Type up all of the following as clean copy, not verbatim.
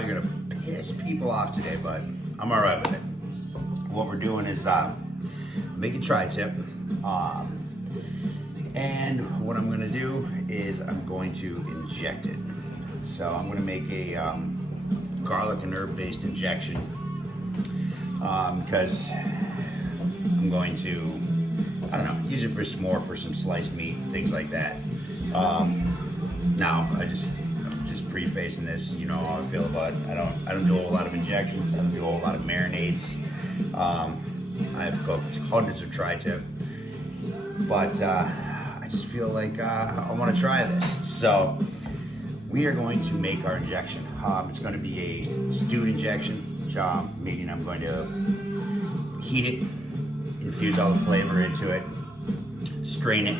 probably gonna piss people off today, but I'm all right with it. What we're doing is making tri-tip, and what I'm gonna do is I'm going to inject it. So I'm gonna make a garlic and herb-based injection because I'm going to, I don't know, use it for some more for some sliced meat, things like that. Now I'm just prefacing this, you know how I feel about it. I don't do a whole lot of injections. I don't do a whole lot of marinades. I've cooked hundreds of tri-tip, but I just feel like I want to try this. So we are going to make our injection. It's going to be a stewed injection, meaning I'm going to heat it, infuse all the flavor into it, strain it,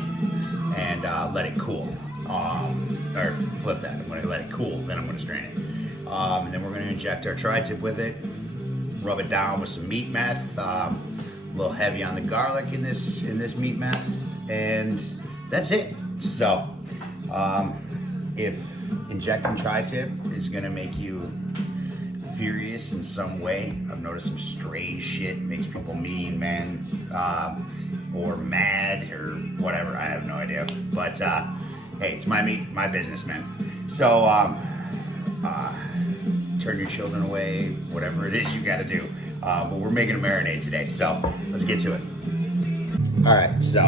and let it cool. Or flip that, I'm going to let it cool, then I'm going to strain it. And then we're going to inject our tri-tip with it, rub it down with some meat meth, a little heavy on the garlic in this meat meth, and that's it. So if injecting tri-tip is going to make you furious in some way, I've noticed some strange shit makes people mean, man, or mad or whatever, I have no idea, but hey, it's my meat, my business, man. So turn your children away, whatever it is you got to do. But we're making a marinade today, so let's get to it. All right, so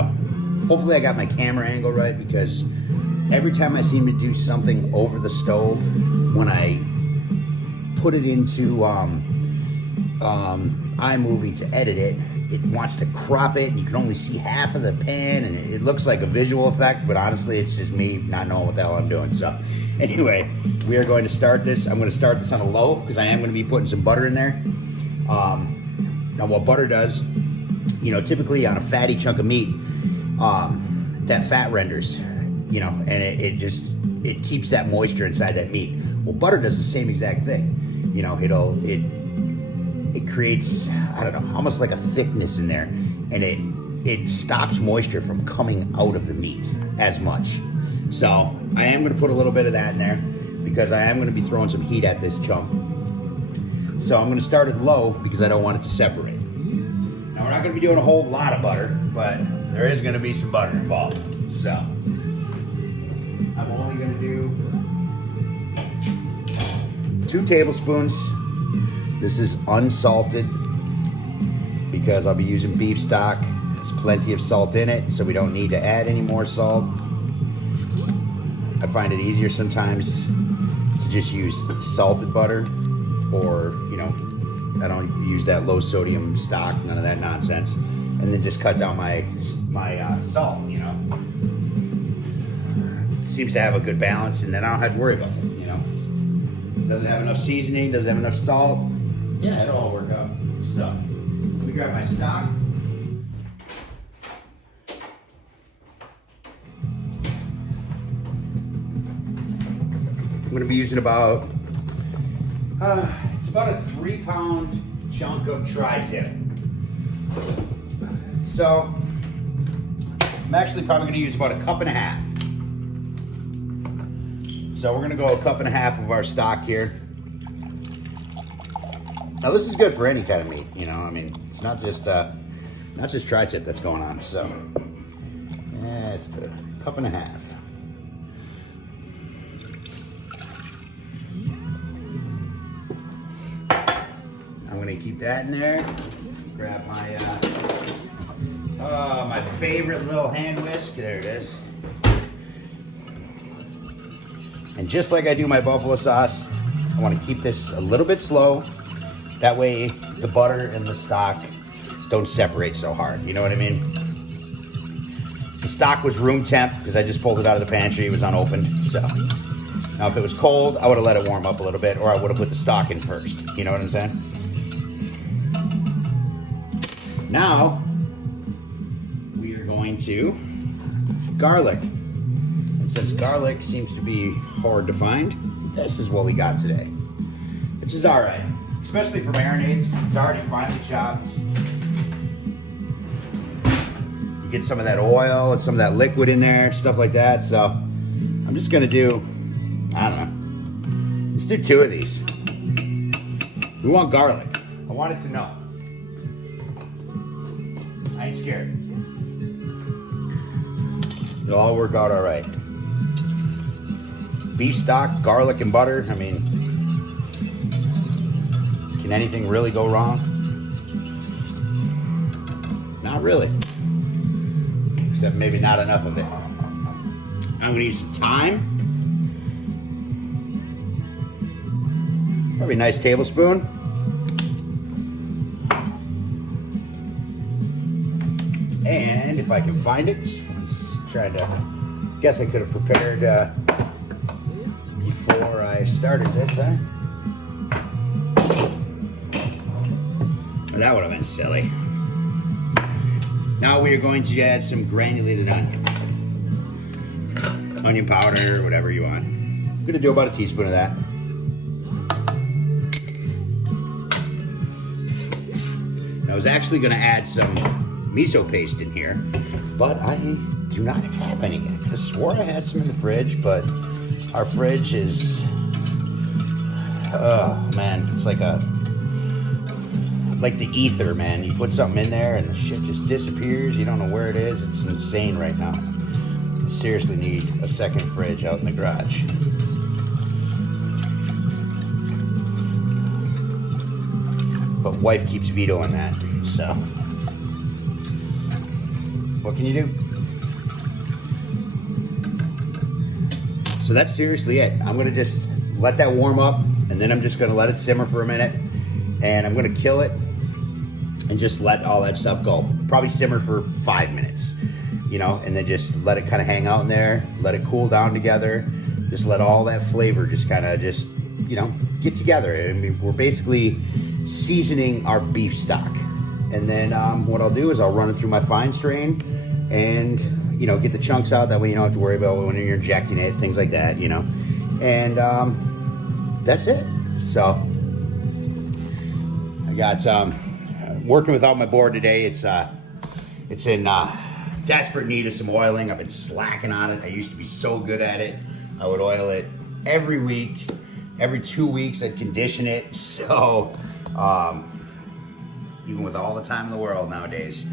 hopefully I got my camera angle right, because every time I seem to do something over the stove, when I put it into iMovie to edit it, it wants to crop it, and you can only see half of the pan, and it looks like a visual effect, but honestly, it's just me not knowing what the hell I'm doing. So anyway, we are going to start this. I'm going to start this on a low, because I am going to be putting some butter in there. Now what butter does, you know, typically on a fatty chunk of meat, that fat renders, you know, and it keeps that moisture inside that meat. Well, butter does the same exact thing. You know, it creates, I don't know, almost like a thickness in there, and it stops moisture from coming out of the meat as much. So I am going to put a little bit of that in there, because I am going to be throwing some heat at this chunk. So I'm going to start it low, because I don't want it to separate. Now we're not going to be doing a whole lot of butter, but there is going to be some butter involved. So I'm only going to do 2 tablespoons. This is unsalted, because I'll be using beef stock. There's plenty of salt in it, so we don't need to add any more salt. I find it easier sometimes to just use salted butter, or, you know, I don't use that low sodium stock, none of that nonsense, and then just cut down my salt, you know. It seems to have a good balance, and then I don't have to worry about it, you know. Doesn't have enough seasoning, doesn't have enough salt. Yeah, it'll all work out. So, let me grab my stock. I'm going to be using about, it's about a 3-pound chunk of tri-tip. So, I'm actually probably going to use about a cup and a half. So we're going to go a cup and a half of our stock here. Now this is good for any kind of meat, you know. I mean, it's not just tri-tip that's going on. So yeah, it's good. A cup and a half. I'm gonna keep that in there. Grab my my favorite little hand whisk. There it is. And just like I do my buffalo sauce, I want to keep this a little bit slow. That way the butter and the stock don't separate so hard. You know what I mean? The stock was room temp because I just pulled it out of the pantry. It was unopened. So now if it was cold, I would have let it warm up a little bit, or I would have put the stock in first. You know what I'm saying? Now we are going to garlic. And since garlic seems to be hard to find, this is what we got today, which is all right. Especially for marinades, it's already finely chopped. You get some of that oil and some of that liquid in there, stuff like that. So I'm just gonna do, I don't know, let's do 2 of these. We want garlic. I want it to know. I ain't scared. It'll all work out all right. Beef stock, garlic, and butter. I mean, can anything really go wrong? Not really. Except maybe not enough of it. I'm gonna use some thyme. Probably a nice tablespoon. And if I can find it, trying to guess I could have prepared before I started this, huh? That would have been silly. Now we are going to add some granulated onion. Onion powder, whatever you want. I'm gonna do about a teaspoon of that. I was actually gonna add some miso paste in here, but I do not have any yet. I swore I had some in the fridge, but our fridge is, oh man, it's like the ether, man. You put something in there and the shit just disappears. You don't know where it is. It's insane right now. I seriously need a second fridge out in the garage. But wife keeps vetoing that, so what can you do? So that's seriously it. I'm gonna just let that warm up, and then I'm just gonna let it simmer for a minute, and I'm gonna kill it and just let all that stuff go. Probably simmer for 5 minutes, you know, and then just let it kind of hang out in there, let it cool down together, just let all that flavor just kind of just, you know, get together. I mean, we're basically seasoning our beef stock. And then what I'll do is I'll run it through my fine strain and, you know, get the chunks out. That way you don't have to worry about when you're injecting it, things like that, you know. And that's it. So I got working without my board today. It's in desperate need of some oiling. I've been slacking on it. I used to be so good at it. I would oil it every week. Every 2 weeks I'd condition it. So even with all the time in the world nowadays,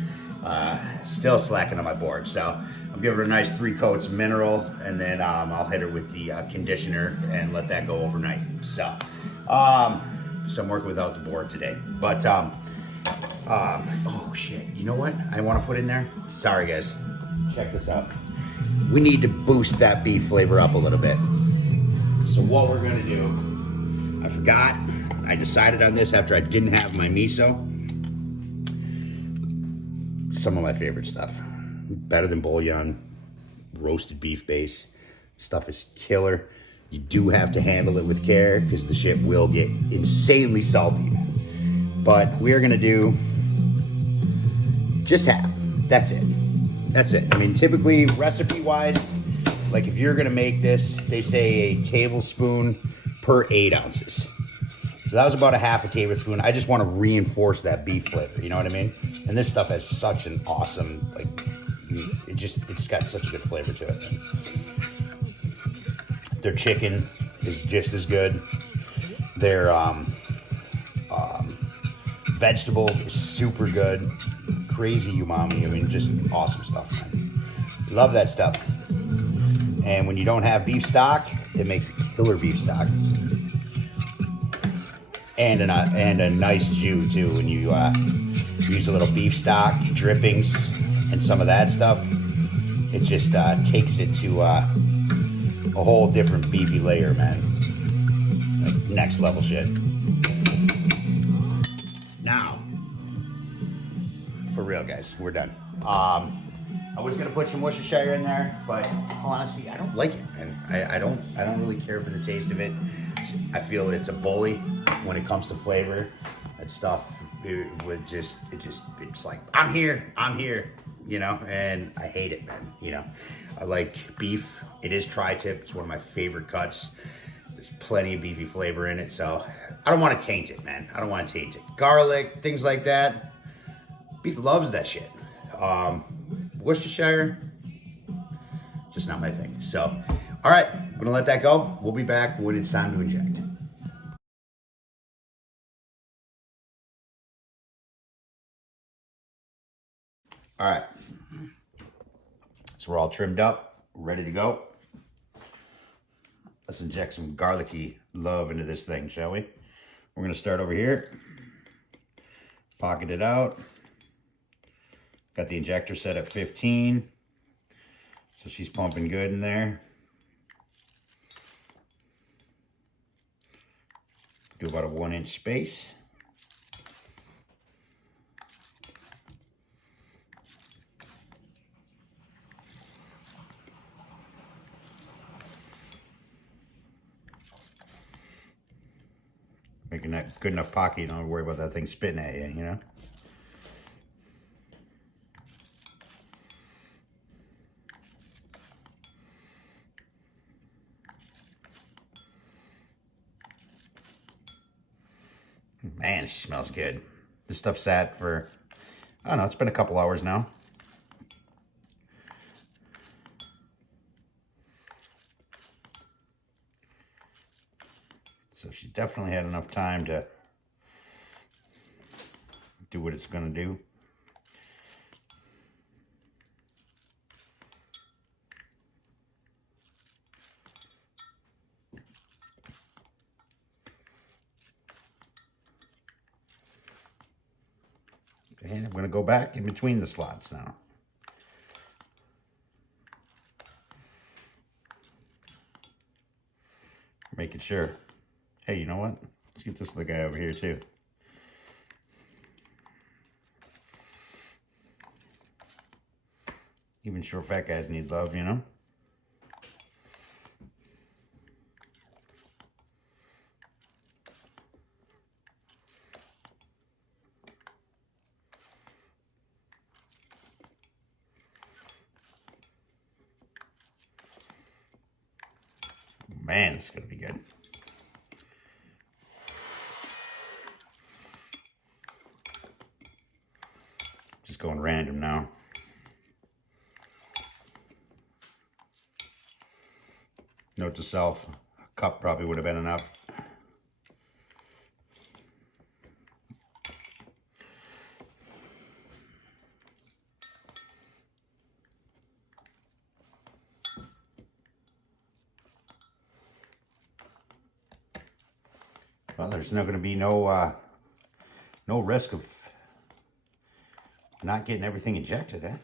still slacking on my board. So I'm giving it a nice 3 coats of mineral, and then I'll hit it with the conditioner and let that go overnight. So I'm working without the board today. But oh shit, you know what I want to put in there? Sorry guys, check this out. We need to boost that beef flavor up a little bit. So what we're gonna do, I forgot, I decided on this after I didn't have my miso. Some of my favorite stuff. Better than bouillon, roasted beef base. Stuff is killer. You do have to handle it with care because the shit will get insanely salty, man. But we're gonna do just half. That's it. That's it. I mean, typically recipe-wise, like if you're gonna make this, they say a tablespoon per 8 ounces. So that was about a half a tablespoon. I just want to reinforce that beef flavor, you know what I mean? And this stuff has such an awesome, like, it's got such a good flavor to it. Their chicken is just as good. Their vegetable is super good. Crazy umami. I mean, just awesome stuff, man. Love that stuff. And when you don't have beef stock, it makes a killer beef stock. And a nice jus too. When you use a little beef stock, drippings, and some of that stuff, it just takes it to a whole different beefy layer, man. Like next level shit. Now, for real, guys, we're done. I was gonna put some Worcestershire in there, but honestly, I don't like it, and I don't really care for the taste of it. I feel it's a bully when it comes to flavor. That stuff, it's like I'm here, you know, and I hate it, man. You know, I like beef. It is tri-tip. It's one of my favorite cuts. There's plenty of beefy flavor in it, so I don't want to taint it, man. I don't want to taint it. Garlic, things like that. Beef loves that shit. Worcestershire, just not my thing. So, all right, I'm gonna let that go. We'll be back when it's time to inject. All right. So we're all trimmed up, ready to go. Let's inject some garlicky love into this thing, shall we? We're gonna start over here. Pocket it out. Got the injector set at 15. So she's pumping good in there. Do about a 1-inch space. Making that good enough pocket, you don't worry about that thing spitting at you, you know? Man, she smells good. This stuff sat for, I don't know, it's been a couple hours now. So she definitely had enough time to do what it's gonna do. And I'm gonna go back in between the slots now. Making sure. Hey, you know what? Let's get this other guy over here too. Even short fat guys need love, you know? Man, it's gonna be good. Just going random now. Note to self, a cup probably would have been enough. Well, there's not going to be no risk of not getting everything injected, eh?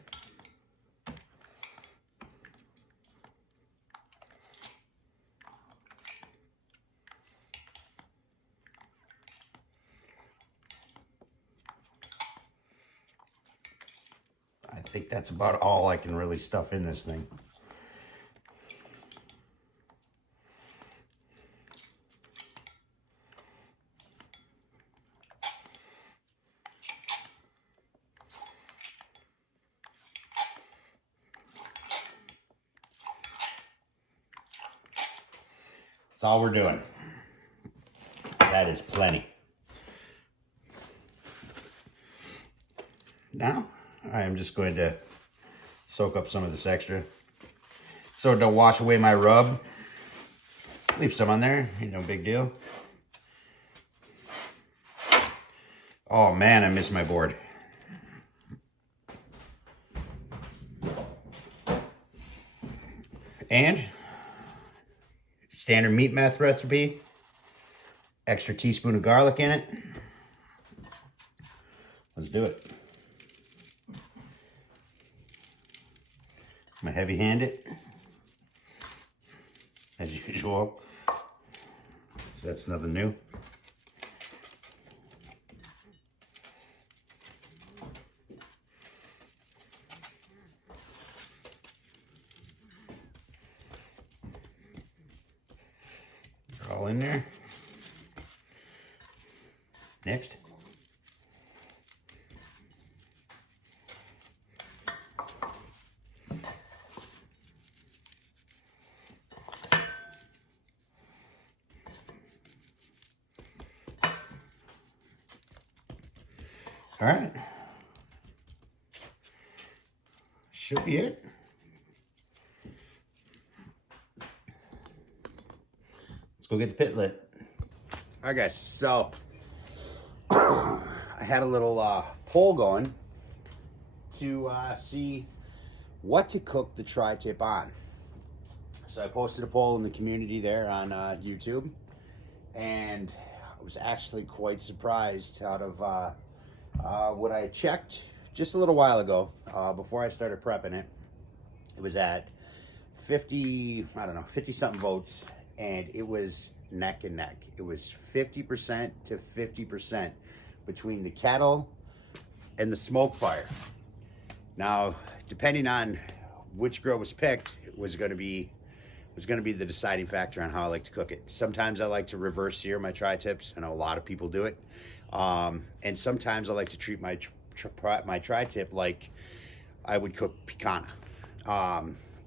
I think that's about all I can really stuff in this thing. That's all we're doing. That is plenty. Now, I am just going to soak up some of this extra. So to wash away my rub, leave some on there, no big deal. Oh man, I miss my board. And standard meat meth recipe, extra teaspoon of garlic in it. Let's do it. I'm gonna heavy hand it, as usual. So that's nothing new. They're all in there. Next. All right. Should be it. Let's go get the pit lit. All right, guys. So I had a little poll going to see what to cook the tri-tip on. So I posted a poll in the community there on YouTube, and I was actually quite surprised out of what I checked just a little while ago before I started prepping it. It was at 50 something votes, and it was neck and neck. It was 50% to 50% between the kettle and the smoke fire. Now, depending on which grill was picked, it was going to be the deciding factor on how I like to cook it. Sometimes I like to reverse sear my tri-tips. I know a lot of people do it. And sometimes I like to treat my tri-tip like I would cook picanha.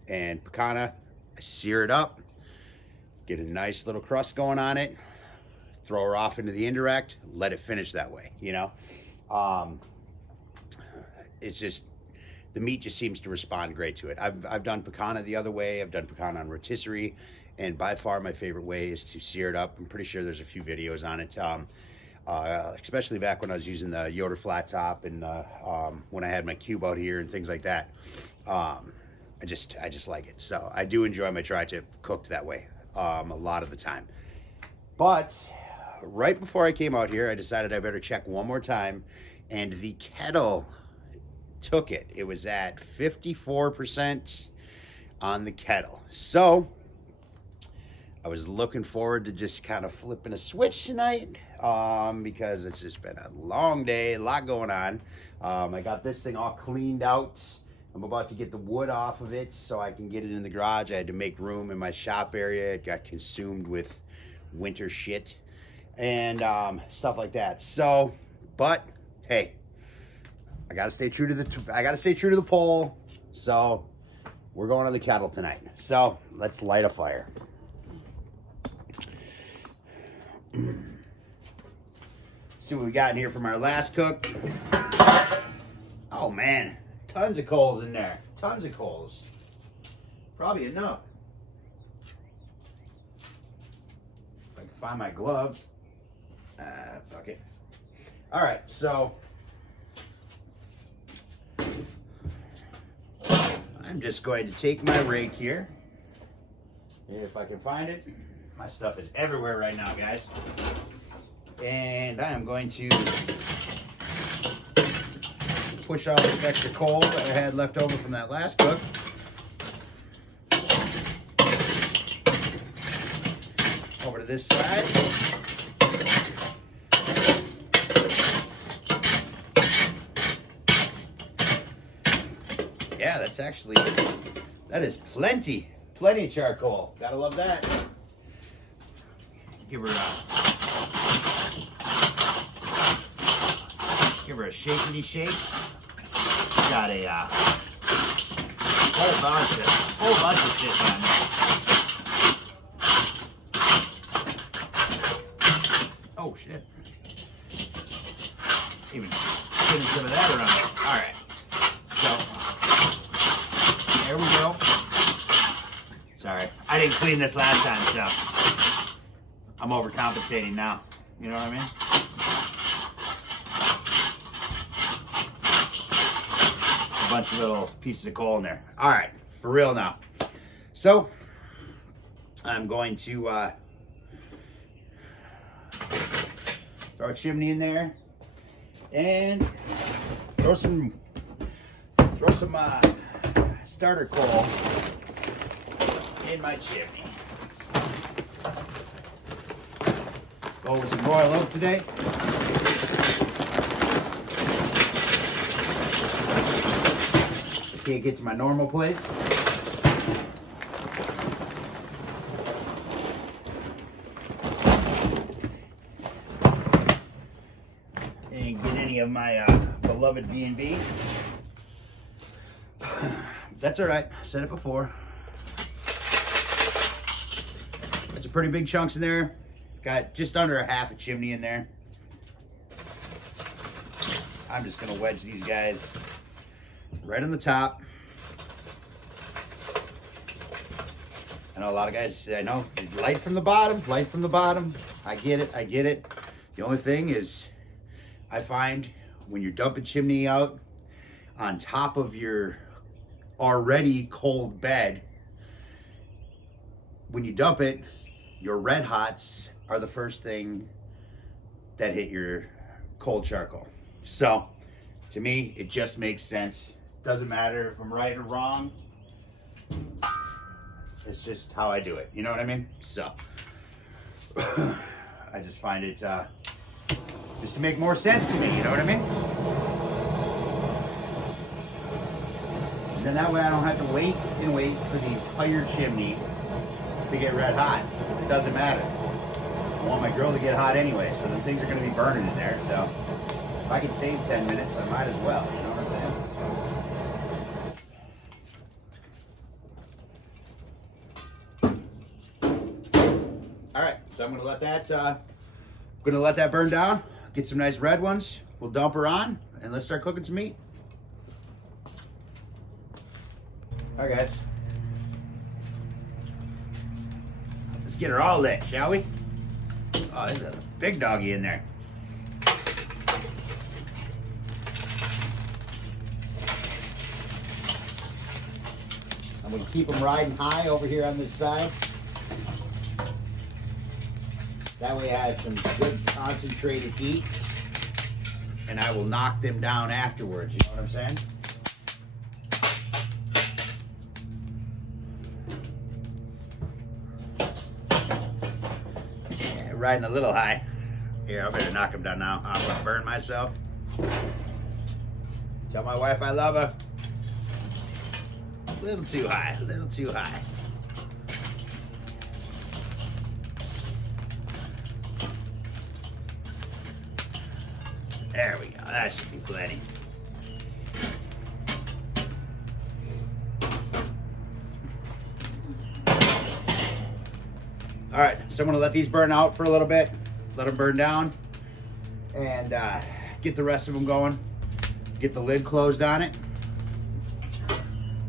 And picanha, I sear it up, get a nice little crust going on it, throw her off into the indirect, let it finish that way, you know? It's just, the meat just seems to respond great to it. I've done picanha the other way. I've done picanha on rotisserie, and by far my favorite way is to sear it up. I'm pretty sure there's a few videos on it, especially back when I was using the Yoder flat top and when I had my cube out here and things like that. I just like it. So I do enjoy my tri-tip cooked that way a lot of the time. But right before I came out here, I decided I better check one more time, and the kettle took it. It was at 54% on the kettle. So I was looking forward to just kind of flipping a switch tonight because it's just been a long day, a lot going on. I got this thing all cleaned out. I'm about to get the wood off of it so I can get it in the garage. I had to make room in my shop area. It got consumed with winter shit and stuff like that. So, but hey, I gotta stay true to the poll. So we're going on the kettle tonight. So let's light a fire. See what we got in here from our last cook. Oh man, tons of coals in there. Tons of coals. Probably enough. If I can find my gloves. Fuck it. All right, so I'm just going to take my rake here, if I can find it. My stuff is everywhere right now, guys. And I am going to push off this extra coal that I had left over from that last cook. Over to this side. Yeah, that is plenty of charcoal. Gotta love that. Give her a shakety shake. Got a whole bunch of shit on there. Oh shit. Even spinning some of that around. Alright. So there we go. Sorry. I didn't clean this last time, so I'm overcompensating now. You know what I mean? A bunch of little pieces of coal in there. All right, for real now. So I'm going to throw a chimney in there and throw some starter coal in my chimney. Go with some royal oak today. Can't get to my normal place. And get any of my beloved B&B. That's all right. I've said it before. That's a pretty big chunks in there. Got just under a half a chimney in there. I'm just gonna wedge these guys right on the top. I know a lot of guys say, I know, light from the bottom, light from the bottom. I get it. The only thing is, I find when you're dumping chimney out, on top of your already cold bed. When you dump it, your red hots are the first thing that hit your cold charcoal. So to me, it just makes sense. Doesn't matter if I'm right or wrong. It's just how I do it. You know what I mean? So I just find it just to make more sense to me. You know what I mean? And then that way I don't have to wait and wait for the entire chimney to get red hot. It doesn't matter. I want my grill to get hot anyway, so the things are going to be burning in there. So if I can save 10 minutes, I might as well. You know what I'm saying? All right, so I'm going to let that burn down. Get some nice red ones. We'll dump her on, and let's start cooking some meat. All right, guys. Let's get her all lit, shall we? Oh, there's a big doggy in there. I'm going to keep them riding high over here on this side. That way I have some good concentrated heat, and I will knock them down afterwards, you know what I'm saying? Yeah, riding a little high. Here, I better knock them down now. I'm gonna burn myself. Tell my wife I love her. A little too high, a little too high. There we go, that should be plenty. All right, so I'm gonna let these burn out for a little bit, let them burn down, and get the rest of them going. Get the lid closed on it.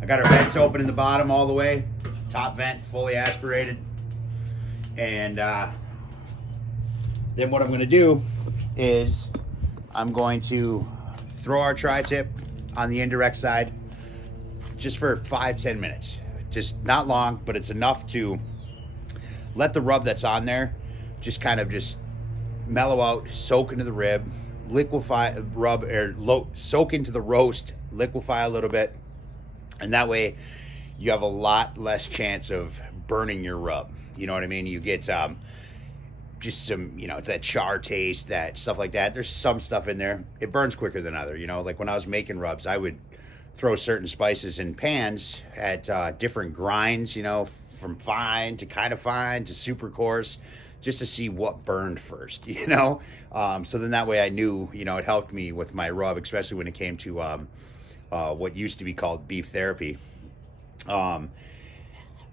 I got our vents open in the bottom all the way, top vent fully aspirated. And then what I'm gonna do is I'm going to throw our tri-tip on the indirect side just for 5-10 minutes. Just not long, but it's enough to let the rub that's on there just kind of just mellow out, soak into the rib, liquefy, soak into the roast, liquefy a little bit. And that way you have a lot less chance of burning your rub. You know what I mean? You get just some, you know, that char taste, that stuff like that. There's some stuff in there. It burns quicker than other, you know, like when I was making rubs, I would throw certain spices in pans at different grinds, you know, from fine to kind of fine to super coarse, just to see what burned first, you know? So then that way I knew, you know, it helped me with my rub, especially when it came to what used to be called beef therapy.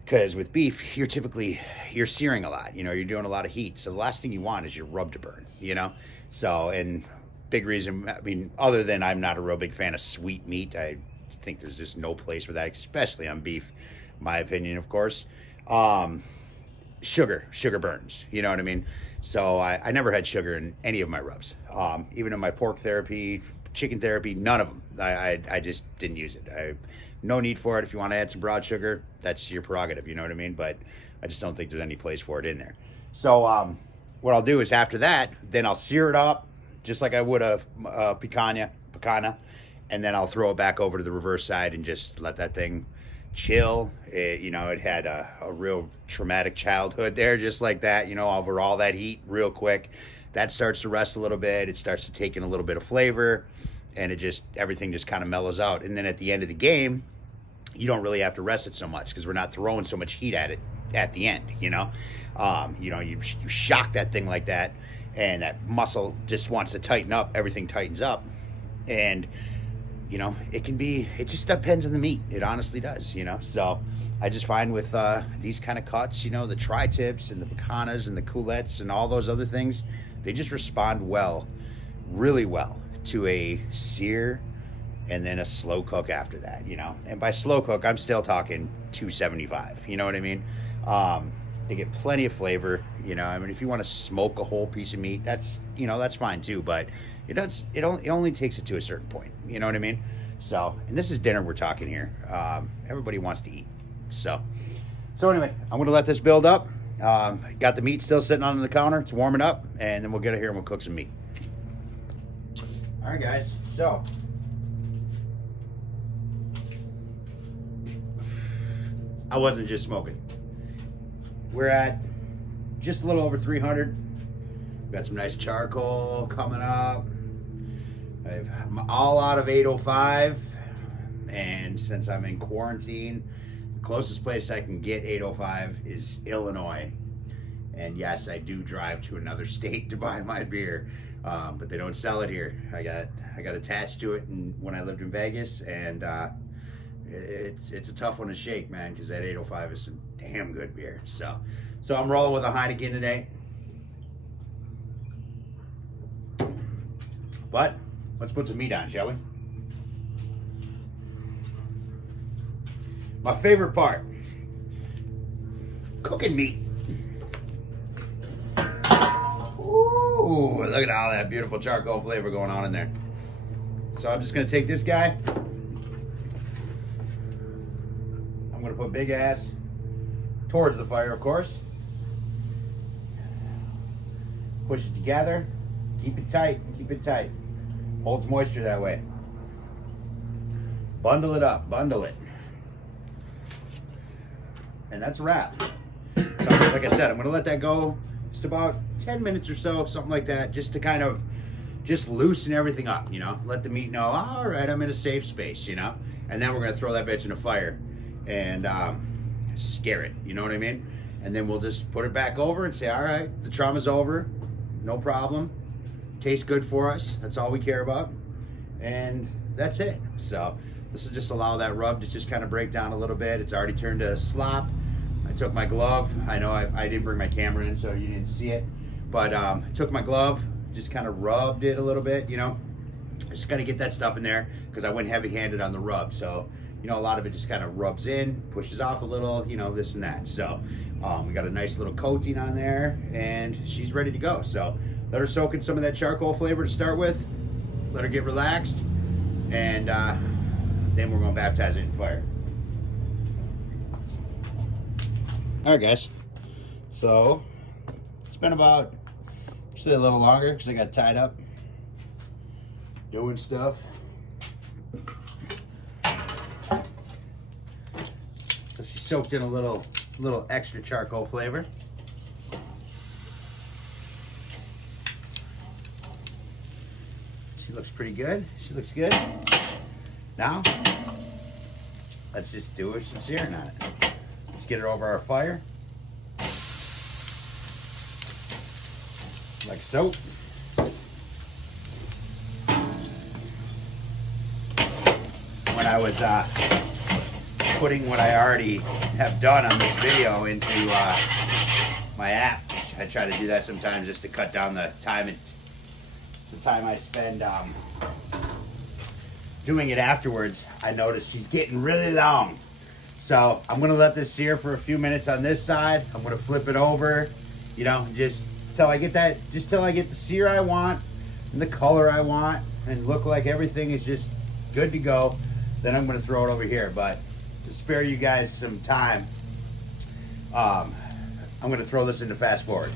Because with beef, you're searing a lot, you know, you're doing a lot of heat. So the last thing you want is your rub to burn, you know? So, and big reason, I mean, other than I'm not a real big fan of sweet meat, I think there's just no place for that, especially on beef, my opinion, of course. Sugar burns, you know what I mean? So I never had sugar in any of my rubs. Even in my pork therapy, chicken therapy, none of them. I just didn't use it. No need for it. If you want to add some brown sugar, that's your prerogative, you know what I mean? But I just don't think there's any place for it in there. So what I'll do is after that, then I'll sear it up just like I would a picanha, and then I'll throw it back over to the reverse side and just let that thing chill. You know, it had a real traumatic childhood there, just like that, you know, over all that heat real quick. That starts to rest a little bit. It starts to take in a little bit of flavor, and everything just kind of mellows out. And then at the end of the game, you don't really have to rest it so much because we're not throwing so much heat at it at the end, you know? You shock that thing like that, and that muscle just wants to tighten up. Everything tightens up. And, you know, it just depends on the meat. It honestly does, you know? So I just find with these kind of cuts, you know, the tri-tips and the picanhas and the coulettes and all those other things, they just respond really well to a sear and then a slow cook after that, you know? And by slow cook, I'm still talking 275, you know what I mean? They get plenty of flavor, you know? I mean, if you want to smoke a whole piece of meat, that's, you know, that's fine too, but it only takes it to a certain point, you know what I mean? So, and this is dinner we're talking here. Everybody wants to eat. So anyway, I'm gonna let this build up. Got the meat still sitting on the counter. It's warming up, and then we'll get it here and we'll cook some meat. All right, guys. So I wasn't just smoking. We're at just a little over 300. Got some nice charcoal coming up. I'm all out of 805, and since I'm in quarantine, the closest place I can get 805 is Illinois. And yes, I do drive to another state to buy my beer, but they don't sell it here. I got attached to it when I lived in Vegas, and it's a tough one to shake, man, because that 805 is some damn good beer. So I'm rolling with a Heineken today. But let's put some meat on, shall we? My favorite part, cooking meat. Ooh, look at all that beautiful charcoal flavor going on in there. So I'm just gonna take this guy. I'm gonna put big ass towards the fire, of course. Push it together. Keep it tight, keep it tight. Holds moisture that way. Bundle it up, bundle it. And that's a wrap. So like I said, I'm gonna let that go just about 10 minutes or so, something like that, just to kind of just loosen everything up, you know? Let the meat know, all right, I'm in a safe space, you know? And then we're gonna throw that bitch in the fire and scare it, you know what I mean? And then we'll just put it back over and say, all right, the trauma's over, no problem. Tastes good for us. That's all we care about. And that's it. So this will just allow that rub to just kind of break down a little bit. It's already turned to a slop. I took my glove. I know I didn't bring my camera in, so you didn't see it. But I took my glove, just kind of rubbed it a little bit, you know. Just got to get that stuff in there because I went heavy-handed on the rub. So, you know, a lot of it just kind of rubs in, pushes off a little, you know, this and that. So we got a nice little coating on there, and she's ready to go. So let her soak in some of that charcoal flavor to start with. Let her get relaxed, and then we're going to baptize it in fire. All right, guys. So it's been about actually a little longer because I got tied up doing stuff. So she soaked in a little extra charcoal flavor. She looks pretty good. She looks good. Now, let's just do her some searing on it. Let's get it over our fire. Like so. When I was putting what I already have done on this video into my app, I try to do that sometimes just to cut down the time I spend doing it afterwards. I noticed she's getting really long. So I'm gonna let this sear for a few minutes on this side. I'm gonna flip it over, you know, just till I get the sear I want and the color I want and look like everything is just good to go. Then I'm gonna throw it over here. But to spare you guys some time, I'm gonna throw this into fast forward.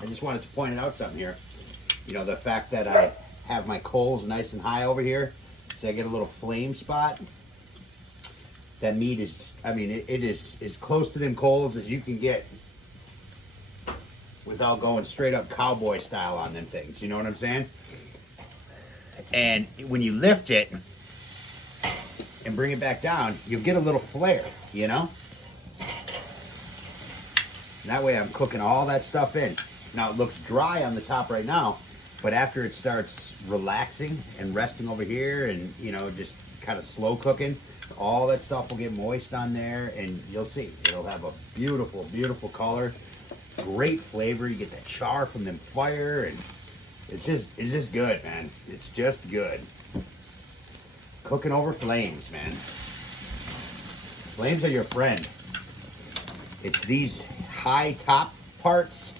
I just wanted to point out something here. You know, the fact that I have my coals nice and high over here, so I get a little flame spot. That meat is, I mean, it is as close to them coals as you can get without going straight up cowboy style on them things. You know what I'm saying? And when you lift it and bring it back down, you'll get a little flare, you know? And that way I'm cooking all that stuff in. Now it looks dry on the top right now, but after it starts relaxing and resting over here and, you know, just kind of slow cooking, all that stuff will get moist on there and you'll see. It'll have a beautiful, beautiful color, great flavor. You get that char from them fire and It's just good, man. It's just good. Cooking over flames, man. Flames are your friend. It's these high top parts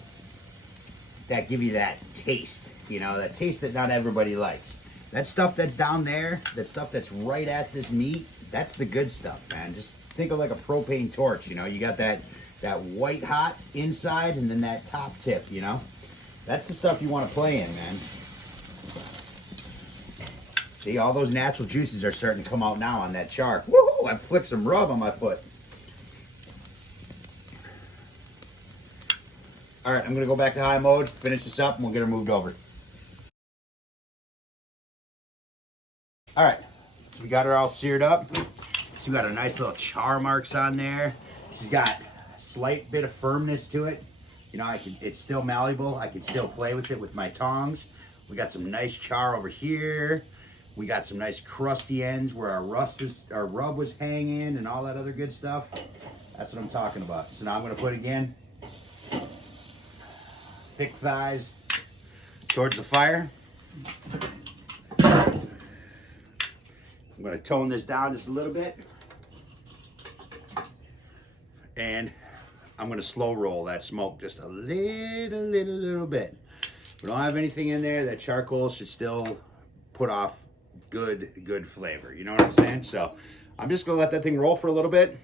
that give you that taste, you know, that taste that not everybody likes. That stuff that's down there, that stuff that's right at this meat, that's the good stuff, man. Just think of like a propane torch, you know. You got that white hot inside and then that top tip, you know. That's the stuff you want to play in, man. See, all those natural juices are starting to come out now on that char. Woohoo! I flicked some rub on my foot. All right, I'm going to go back to high mode, finish this up, and we'll get her moved over. All right, so we got her all seared up. So we got a nice little char marks on there. She's got a slight bit of firmness to it. You know, it's still malleable. I can still play with it with my tongs. We got some nice char over here. We got some nice crusty ends where our rub was hanging and all that other good stuff. That's what I'm talking about. So now I'm going to put again thick thighs towards the fire. I'm going to tone this down just a little bit. And I'm going to slow roll that smoke just a little bit. We don't have anything in there. That charcoal should still put off good flavor. You know what I'm saying? So I'm just going to let that thing roll for a little bit.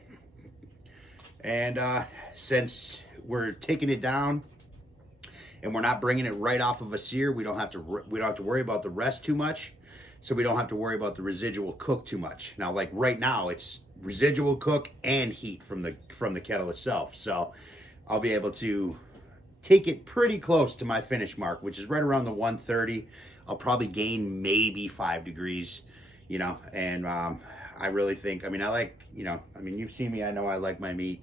And since we're taking it down and we're not bringing it right off of a sear, we don't have to worry about the rest too much. So we don't have to worry about the residual cook too much. Now, like right now, it's residual cook and heat from the kettle itself. So I'll be able to take it pretty close to my finish mark, which is right around the 130. I'll probably gain maybe 5 degrees, you know, and I really think, I mean, you've seen me, I know I like my meat,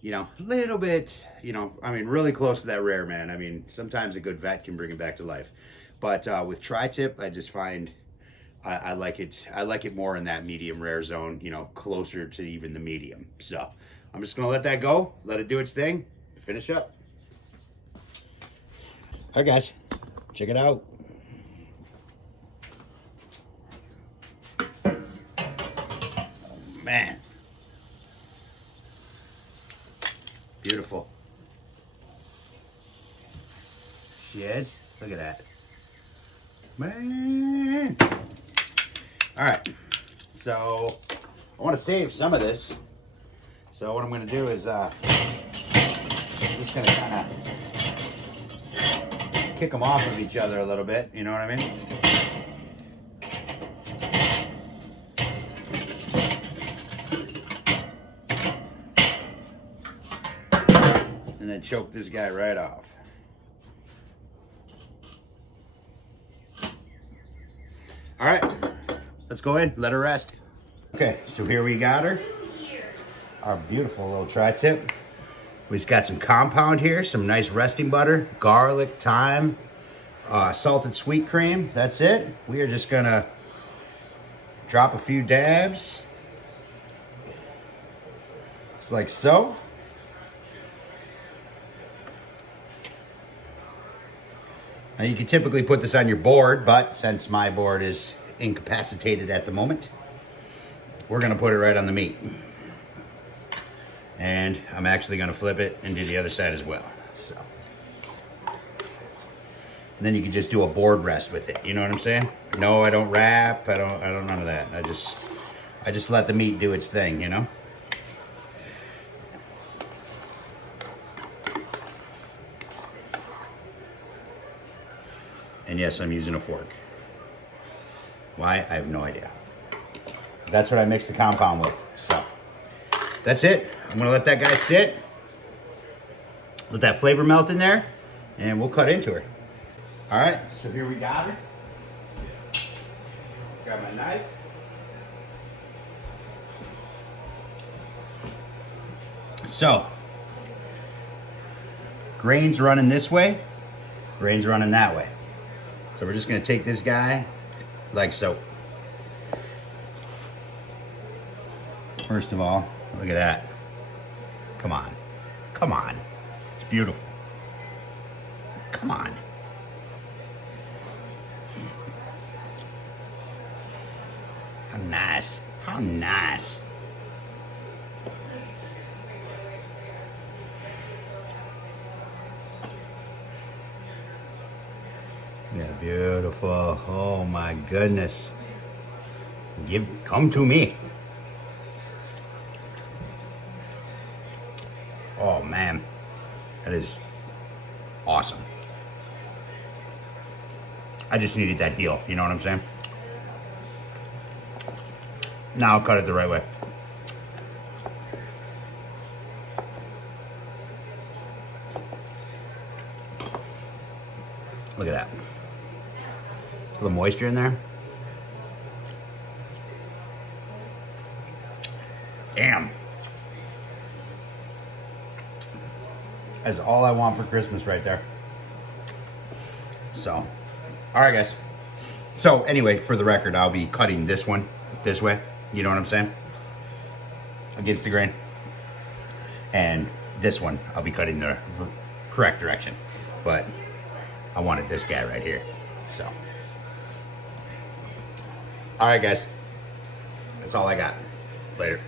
you know, a little bit, you know, I mean, really close to that rare, man. I mean, sometimes a good vet can bring it back to life. But with tri-tip, I just find I like it more in that medium rare zone, you know, closer to even the medium. So I'm just gonna let that go, let it do its thing, finish up. All right, guys, check it out. Oh, man, beautiful. She is. Look at that. Man. All right, so I want to save some of this. So what I'm going to do is I'm just going to kind of kick them off of each other a little bit. You know what I mean? And then choke this guy right off. All right, let's go in, let her rest. Okay, so here we got her. Our beautiful little tri-tip. We've got some compound here, some nice resting butter, garlic, thyme, salted sweet cream. That's it. We are just gonna drop a few dabs. Just like so. Now you can typically put this on your board, but since my board is incapacitated at the moment, we're gonna put it right on the meat. And I'm actually gonna flip it and do the other side as well. So, and then you can just do a board rest with it. You know what I'm saying? No, I don't wrap. I don't none of that. I just let the meat do its thing. You know. And yes, I'm using a fork. Why? I have no idea. That's what I mixed the compound with. So that's it. I'm gonna let that guy sit. Let that flavor melt in there, and we'll cut into her. All right, so here we got her. Got my knife. So, grains running this way, grains running that way. So we're just gonna take this guy like so. First of all, look at that. Come on, come on. It's beautiful. Come on. nice. How nice. Yeah, beautiful. Oh my goodness. Come to me. Oh man, that is awesome. I just needed that heel, you know what I'm saying? Now I'll cut it the right way. Look at that. A little moisture in there. Damn. That's all I want for Christmas right there. So, all right, guys. So anyway, for the record, I'll be cutting this one this way. You know what I'm saying? Against the grain. And this one, I'll be cutting the correct direction. But I wanted this guy right here. So, all right, guys. That's all I got. Later.